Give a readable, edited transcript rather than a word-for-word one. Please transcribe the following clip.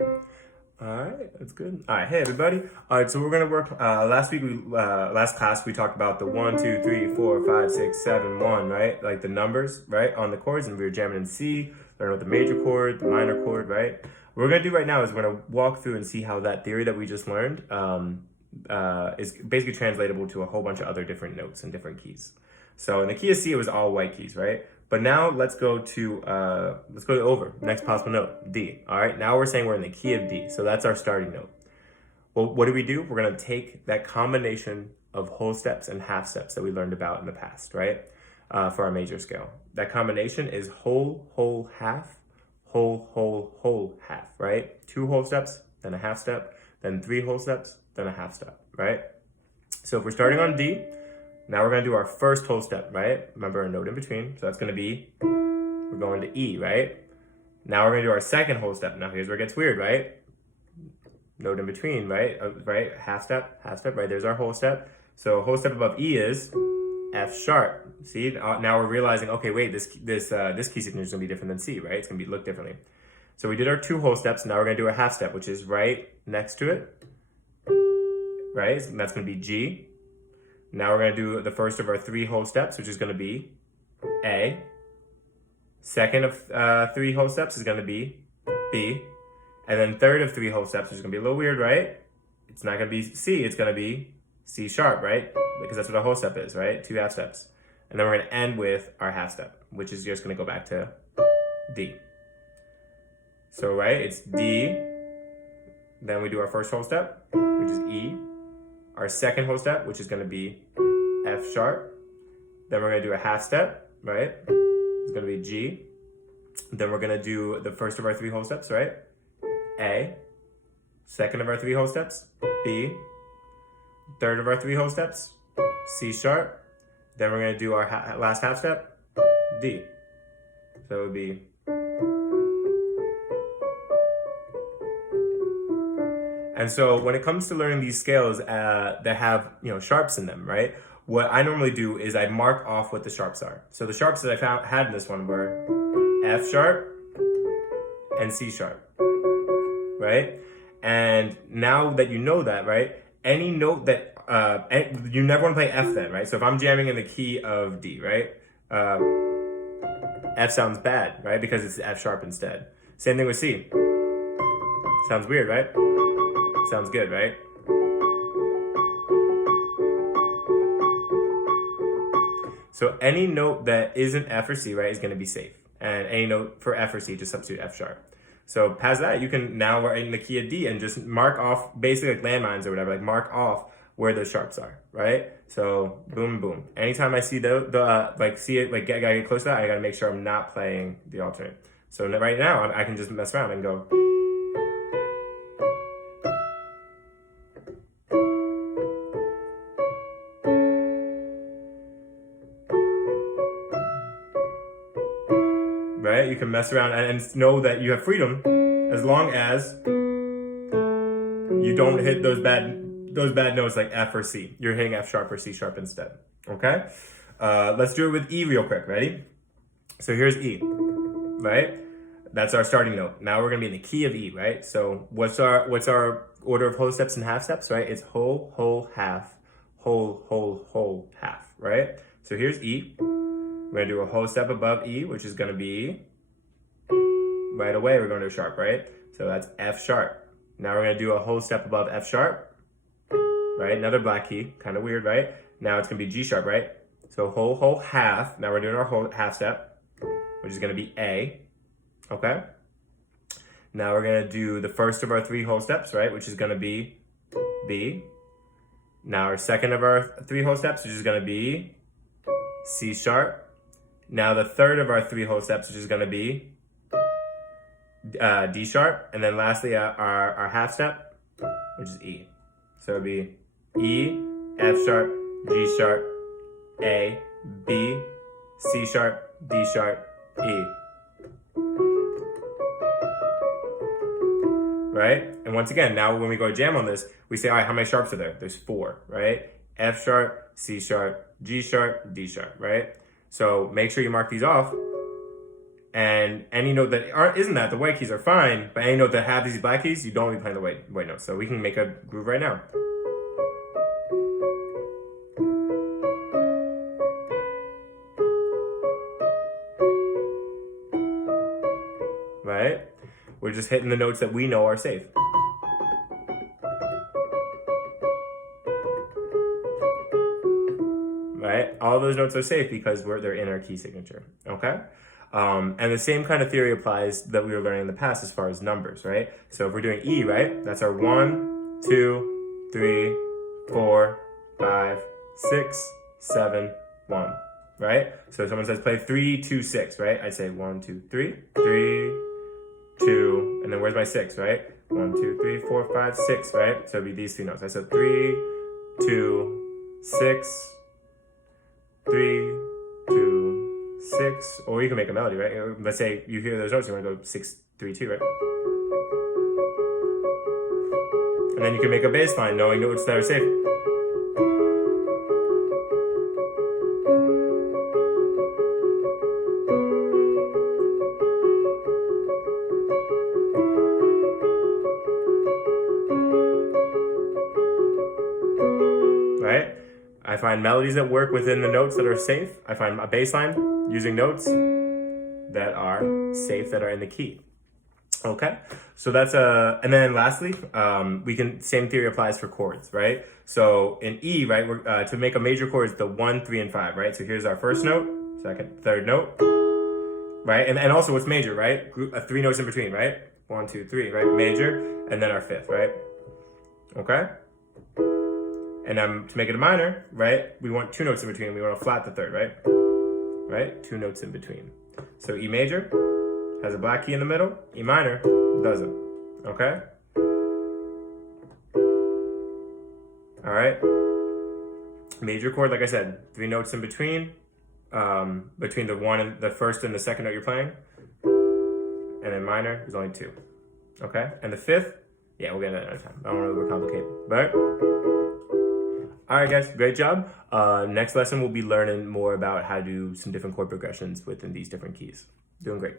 All right, that's good. All right, hey everybody. All right, so we're gonna work. Last class we talked about the 1, 2, 3, 4, 5, 6, 7, 1, right? Like the numbers, right, on the chords, and we were jamming in C, learning about the major chord, the minor chord, right? What we're gonna do right now is we're gonna walk through and see how that theory that we just learned is basically translatable to a whole bunch of other different notes and different keys. So in the key of C, it was all white keys, right? But now let's go to over. Next possible note, D. All right, now we're saying we're in the key of D, so that's our starting note. Well, what do? We're gonna take that combination of whole steps and half steps that we learned about in the past, right? For our major scale. That combination is whole, whole, half, whole, whole, whole, half, right? 2 whole steps, then a half step, then 3 whole steps, then a half step, right? So if we're starting on D, now we're gonna do our first whole step, right? Remember a note in between, so that's gonna be, we're going to E, right? Now we're gonna do our second whole step. Now here's where it gets weird, right? Note in between, right? Right, half step, right? There's our whole step. So whole step above E is F sharp. See, now we're realizing, okay, wait, this key signature is gonna be different than C, right? It's gonna look differently. So we did our 2 whole steps. Now we're gonna do a half step, which is right next to it, right? And that's gonna be G. Now we're gonna do the first of our 3 whole steps, which is gonna be A. Second of 3 whole steps is gonna be B. And then third of 3 whole steps, which is gonna be a little weird, right? It's not gonna be C, it's gonna be C sharp, right? Because that's what a whole step is, right? 2 half steps. And then we're gonna end with our half step, which is just gonna go back to D. So, right, it's D. Then we do our first whole step, which is E. Our second whole step, which is gonna be F sharp. Then we're gonna do a half step, right? It's gonna be G. Then we're gonna do the first of our 3 whole steps, right? A. Second of our 3 whole steps, B. Third of our 3 whole steps, C sharp. Then we're gonna do our last half step, D. So it would be. And so when it comes to learning these scales that have, sharps in them, right? What I normally do is I mark off what the sharps are. So the sharps that I had in this one were F sharp and C sharp, right? And now that you know that, right? Any note that, you never want to play F then, right? So if I'm jamming in the key of D, right? F sounds bad, right? Because it's F sharp instead. Same thing with C. Sounds weird, right? Sounds good, right? So any note that isn't F or C, right, is going to be safe. And any note for F or C, just substitute F sharp. So past that, you can now we're in the key of D and just mark off, basically like landmines or whatever, like mark off where those sharps are, right? So boom, boom. Anytime I see see it, like I get close to that, I gotta make sure I'm not playing the alternate. So right now, I can just mess around and go. Right? You can mess around and know that you have freedom as long as you don't hit those bad notes like F or C. You're hitting F sharp or C sharp instead. Okay? Let's do it with E real quick. Ready? So here's E, right? That's our starting note. Now we're gonna be in the key of E, right? So what's our order of whole steps and half steps, right? It's whole, whole, half, whole, whole, whole, half, right? So here's E. We're gonna do a whole step above E, which is gonna be, right away, we're going to a sharp, right? So that's F sharp. Now we're gonna do a whole step above F sharp, right? Another black key, kind of weird, right? Now it's gonna be G sharp, right? So whole, whole, half. Now we're doing our whole half step, which is gonna be A, okay? Now we're gonna do the first of our 3 whole steps, right? Which is gonna be B. Now our second of our 3 whole steps, which is gonna be C sharp. Now the third of our 3 whole steps, which is gonna be D sharp. And then lastly, our half step, which is E. So it'd be E, F sharp, G sharp, A, B, C sharp, D sharp, E. Right? And once again, now when we go jam on this, we say, all right, how many sharps are there? There's 4, right? F sharp, C sharp, G sharp, D sharp, right? So make sure you mark these off And any note that isn't that, the white keys are fine, but any note that have these black keys, you don't want to be playing the white notes. So we can make a groove right now. Right? We're just hitting the notes that we know are safe. Right? All those notes are safe because they're in our key signature. Okay? And the same kind of theory applies that we were learning in the past as far as numbers, right? So if we're doing E, right? That's our 1, 2, 3, 4, 5, 6, 7, 1, right? So if someone says play 3, 2, 6, right? I'd say 1, 2, 3, 3, 2, and then where's my 6, right? 1, 2, 3, 4, 5, 6, right? So it'd be these three notes. I said 3, 2, 6, 3, 2, 6, or you can make a melody, right? Let's say you hear those notes, you want to go 6, 3, 2, right? And then you can make a bass line knowing notes that are safe. Right? I find melodies that work within the notes that are safe. I find a bass line using notes that are safe, that are in the key. Okay, so that's and then lastly, same theory applies for chords, right? So in E, right, we're to make a major chord is the 1, 3, and 5, right? So here's our first note, second, third note, right? And also what's major, right? Three notes in between, right? 1, 2, 3, right? Major, and then our fifth, right? Okay. And to make it a minor, right? We want two notes in between. We want to flat the third, right? Right? Two notes in between. So E major has a black key in the middle. E minor doesn't. Okay? All right? Major chord, like I said, three notes in between. Between the first and the second note you're playing. And then minor is only two. Okay? And the fifth, yeah, we'll get it another time. I don't want to overcomplicate. But all right, guys, great job. Next lesson, we'll be learning more about how to do some different chord progressions within these different keys. Doing great.